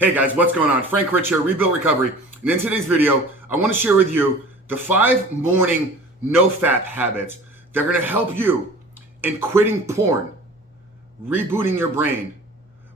Hey guys, what's going on? Frank Rich here, Rebuild Recovery. And in today's video, I want to share with you the 5 morning NOFAP habits that are going to help you in quitting porn, rebooting your brain,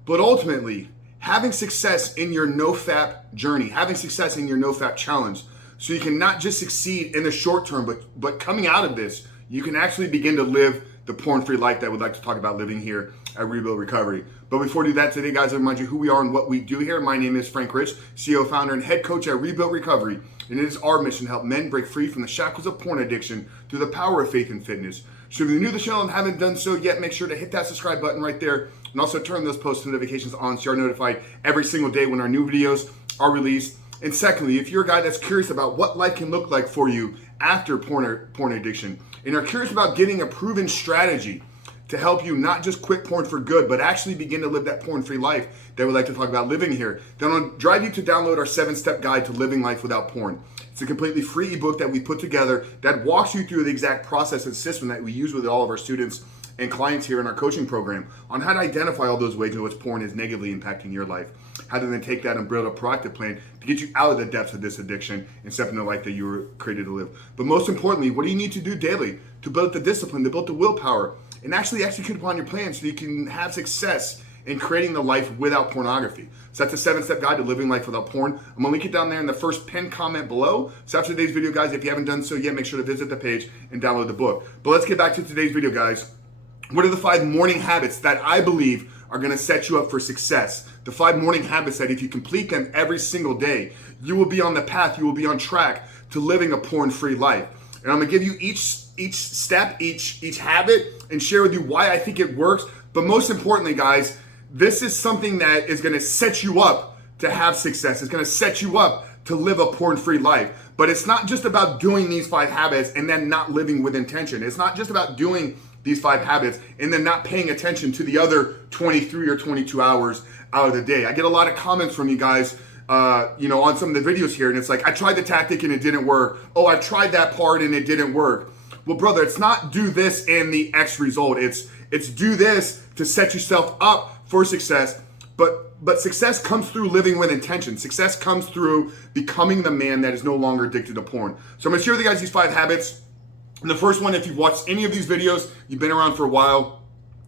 but ultimately having success in your NOFAP journey, having success in your NOFAP challenge. So you can not just succeed in the short term, but coming out of this, you can actually begin to live the porn-free life that we'd like to talk about living here at Rebuild Recovery. But before we do that today, guys, I remind you who we are and what we do here. My name is Frank Rich, CEO, founder, and head coach at Rebuild Recovery. And it is our mission to help men break free from the shackles of porn addiction through the power of faith and fitness. So if you're new to the channel and haven't done so yet, make sure to hit that subscribe button right there and also turn those post notifications on so you're notified every single day when our new videos are released. And secondly, if you're a guy that's curious about what life can look like for you after porn addiction and are curious about getting a proven strategy to help you not just quit porn for good, but actually begin to live that porn-free life that we'd like to talk about living here, then I'll drive you to download our 7-step guide to living life without porn. It's a completely free ebook that we put together that walks you through the exact process and system that we use with all of our students and clients here in our coaching program on how to identify all those ways in which porn is negatively impacting your life, how to then take that and build a proactive plan to get you out of the depths of this addiction and step into the life that you were created to live. But most importantly, what do you need to do daily to build the discipline, to build the willpower, and actually execute upon your plan so you can have success in creating the life without pornography? So that's a 7-step guide to living life without porn. I'm gonna link it down there in the first pinned comment below. So after today's video, guys, if you haven't done so yet, make sure to visit the page and download the book. But let's get back to today's video, guys. What are the 5 morning habits that I believe are gonna set you up for success? The 5 morning habits that if you complete them every single day, you will be on the path, you will be on track to living a porn-free life. And I'm gonna give you each step, each habit, and share with you why I think it works. But most importantly, guys, this is something that is gonna set you up to have success. It's gonna set you up to live a porn-free life. But it's not just about doing these 5 habits and then not living with intention. It's not just about doing these 5 habits and then not paying attention to the other 23 or 22 hours out of the day. I get a lot of comments from you guys on some of the videos here, and it's like, I tried the tactic and it didn't work. Oh, I tried that part and it didn't work. Well, brother, it's not do this and the X result. It's do this to set yourself up for success. But success comes through living with intention. Success comes through becoming the man that is no longer addicted to porn. So I'm gonna share with you guys these 5 habits. And the first one, if you've watched any of these videos, you've been around for a while,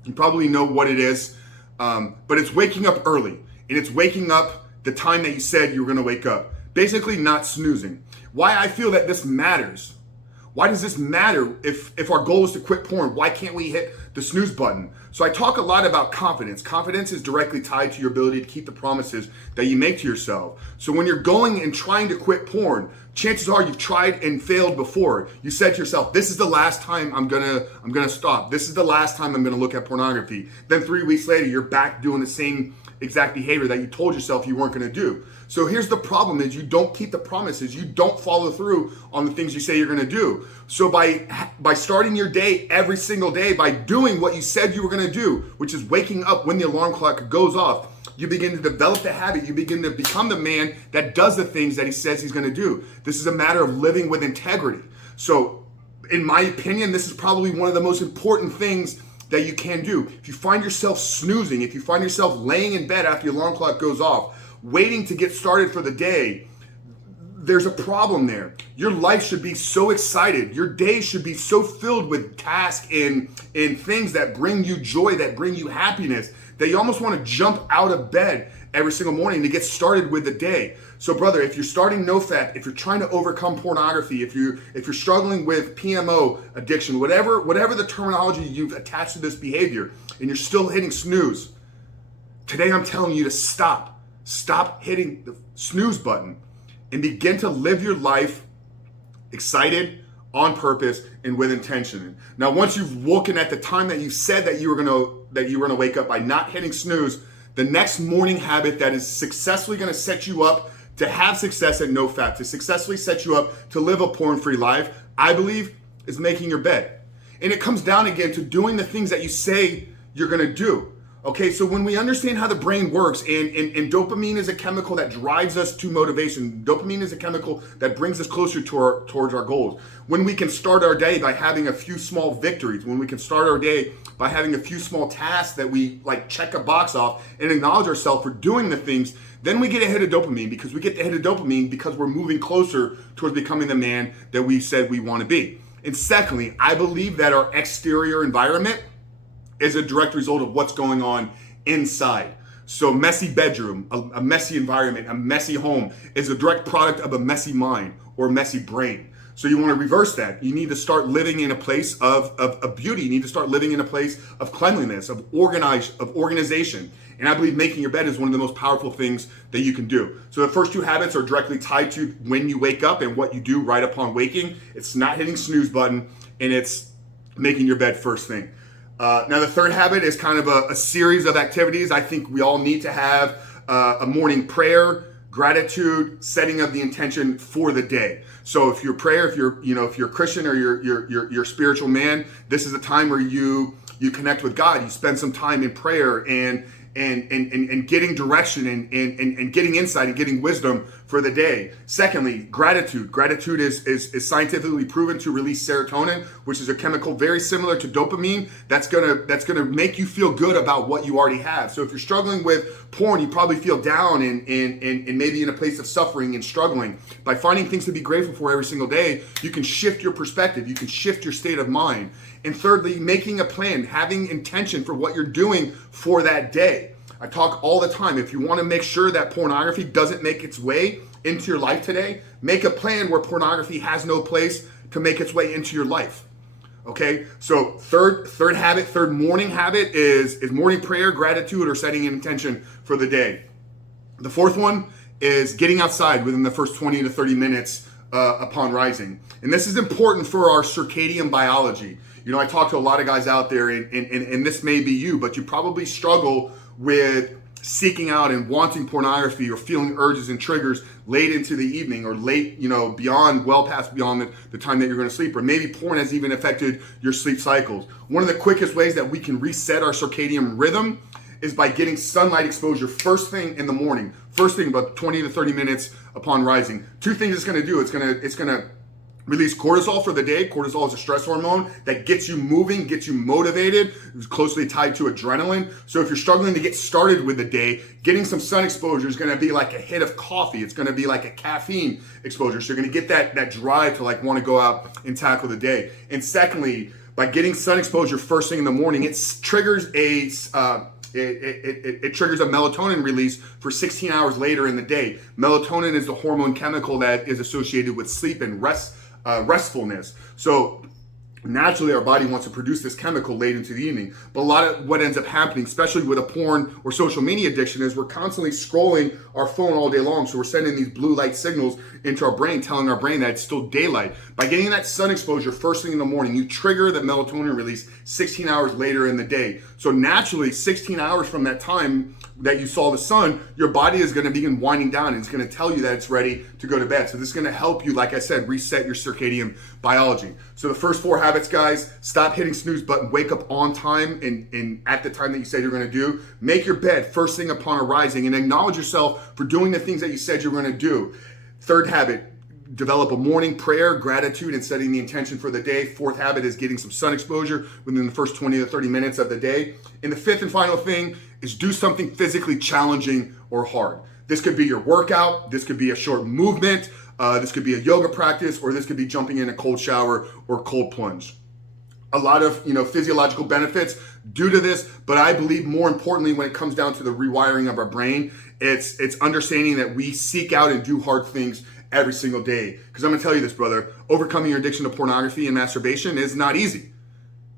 you probably know what it is. But it's waking up early, and it's waking up the time that you said you were gonna wake up. Basically not snoozing. Why I feel that this matters. Why does this matter if our goal is to quit porn? Why can't we hit the snooze button? So I talk a lot about confidence. Confidence is directly tied to your ability to keep the promises that you make to yourself. So when you're going and trying to quit porn, chances are you've tried and failed before. You said to yourself, this is the last time I'm gonna stop. This is the last time I'm gonna look at pornography. Then 3 weeks later, you're back doing the same exact behavior that you told yourself you weren't gonna do. So here's the problem is you don't keep the promises. You don't follow through on the things you say you're gonna do. So by starting your day every single day, by doing what you said you were gonna do, which is waking up when the alarm clock goes off, you begin to develop the habit. You begin to become the man that does the things that he says he's gonna do. This is a matter of living with integrity. So in my opinion, this is probably one of the most important things that you can do. If you find yourself snoozing, if you find yourself laying in bed after your alarm clock goes off, waiting to get started for the day, there's a problem there. Your life should be so excited. Your day should be so filled with tasks and things that bring you joy, that bring you happiness, that you almost want to jump out of bed every single morning to get started with the day. So brother, if you're starting NOFAP, if you're trying to overcome pornography, if you're struggling with PMO addiction, whatever the terminology you've attached to this behavior, and you're still hitting snooze, today I'm telling you to stop. Stop hitting the snooze button and begin to live your life excited, on purpose, and with intention. Now, once you've woken at the time that you said that you were gonna wake up by not hitting snooze, the next morning habit that is successfully gonna set you up to have success at NOFAP, to successfully set you up to live a porn-free life, I believe, is making your bed. And it comes down again to doing the things that you say you're gonna do. Okay, so when we understand how the brain works, and dopamine is a chemical that drives us to motivation. Dopamine is a chemical that brings us closer to towards our goals. When we can start our day by having a few small victories, when we can start our day by having a few small tasks that we like check a box off and acknowledge ourselves for doing the things, then we get a hit of dopamine, because we get the hit of dopamine because we're moving closer towards becoming the man that we said we want to be. And secondly, I believe that our exterior environment is a direct result of what's going on inside. So messy bedroom, a messy environment, a messy home is a direct product of a messy mind or messy brain. So you want to reverse that. You need to start living in a place of beauty. You need to start living in a place of cleanliness, of organization. And I believe making your bed is one of the most powerful things that you can do. So the first two habits are directly tied to when you wake up and what you do right upon waking. It's not hitting snooze button, and it's making your bed first thing. Now the third habit is kind of a series of activities. I think we all need to have a morning prayer, gratitude, setting of the intention for the day. So if you're if you're a Christian or you're a spiritual man, this is a time where you connect with God. You spend some time in prayer and getting direction and getting insight and getting wisdom for the day. Secondly, gratitude. Gratitude is scientifically proven to release serotonin, which is a chemical very similar to dopamine that's gonna make you feel good about what you already have. So if you're struggling with porn, you probably feel down and maybe in a place of suffering and struggling. By finding things to be grateful for every single day, you can shift your perspective, you can shift your state of mind. And thirdly, making a plan, having intention for what you're doing for that day. I talk all the time, if you want to make sure that pornography doesn't make its way into your life today, make a plan where pornography has no place to make its way into your life. Okay, so third morning habit is morning prayer, gratitude, or setting an intention for the day. The fourth one is getting outside within the first 20 to 30 minutes upon rising. And this is important for our circadian biology. You know, I talk to a lot of guys out there, and this may be you, but you probably struggle with seeking out and wanting pornography or feeling urges and triggers late into the evening or late, well past beyond the time that you're going to sleep. Or maybe porn has even affected your sleep cycles. One of the quickest ways that we can reset our circadian rhythm is by getting sunlight exposure first thing in the morning. First thing, about 20 to 30 minutes upon rising. Two things it's going to do. It's going to release cortisol for the day. Cortisol is a stress hormone that gets you moving, gets you motivated. It's closely tied to adrenaline. So if you're struggling to get started with the day, getting some sun exposure is going to be like a hit of coffee. It's going to be like a caffeine exposure. So you're going to get that drive to like want to go out and tackle the day. And secondly, by getting sun exposure first thing in the morning, it triggers it triggers a melatonin release for 16 hours later in the day. Melatonin is the hormone chemical that is associated with sleep and restfulness. So naturally our body wants to produce this chemical late into the evening. But a lot of what ends up happening, especially with a porn or social media addiction, is we're constantly scrolling our phone all day long. So we're sending these blue light signals into our brain, telling our brain that it's still daylight. By getting that sun exposure first thing in the morning, you trigger the melatonin release 16 hours later in the day. So naturally, 16 hours from that time that you saw the sun, your body is going to begin winding down, and it's going to tell you that it's ready to go to bed. So this is going to help you, like I said, reset your circadian biology. So the first four habits, guys: stop hitting snooze button, wake up on time and at the time that you said you're going to do. Make your bed first thing upon arising, and acknowledge yourself for doing the things that you said you're going to do. Third habit: develop a morning prayer, gratitude, and setting the intention for the day. Fourth habit is getting some sun exposure within the first 20 to 30 minutes of the day. And the fifth and final thing is do something physically challenging or hard. This could be your workout, this could be a short movement, this could be a yoga practice, or this could be jumping in a cold shower or cold plunge. A lot of physiological benefits due to this, but I believe more importantly, when it comes down to the rewiring of our brain, it's understanding that we seek out and do hard things every single day. Because I'm gonna tell you this, brother, overcoming your addiction to pornography and masturbation is not easy.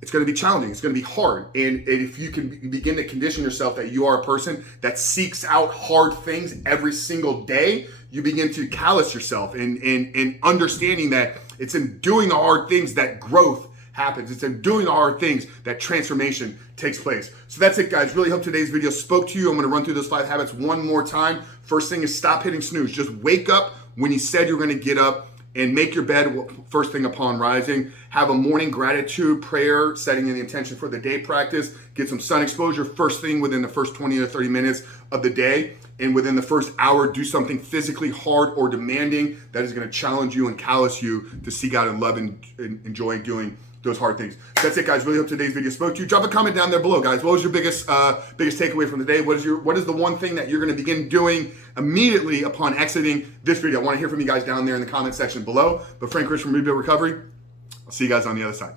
It's going to be challenging. It's going to be hard. And if you can begin to condition yourself that you are a person that seeks out hard things every single day, you begin to callous yourself and understanding that it's in doing the hard things that growth happens. It's in doing the hard things that transformation takes place. So that's it, guys. Really hope today's video spoke to you. I'm going to run through those 5 habits one more time. First thing is stop hitting snooze. Just wake up when you said you're going to get up and make your bed first thing upon rising. Have a morning gratitude prayer, setting in the intention for the day practice. Get some sun exposure first thing within the first 20 or 30 minutes of the day. And within the first hour, do something physically hard or demanding that is going to challenge you and callous you to seek out and love and enjoy doing those hard things. That's it, guys. Really hope today's video spoke to you. Drop a comment down there below, guys. What was your biggest takeaway from the day? What is the one thing that you're going to begin doing immediately upon exiting this video? I want to hear from you guys down there in the comment section below. But Frank Rich from Rebuild Recovery. I'll see you guys on the other side.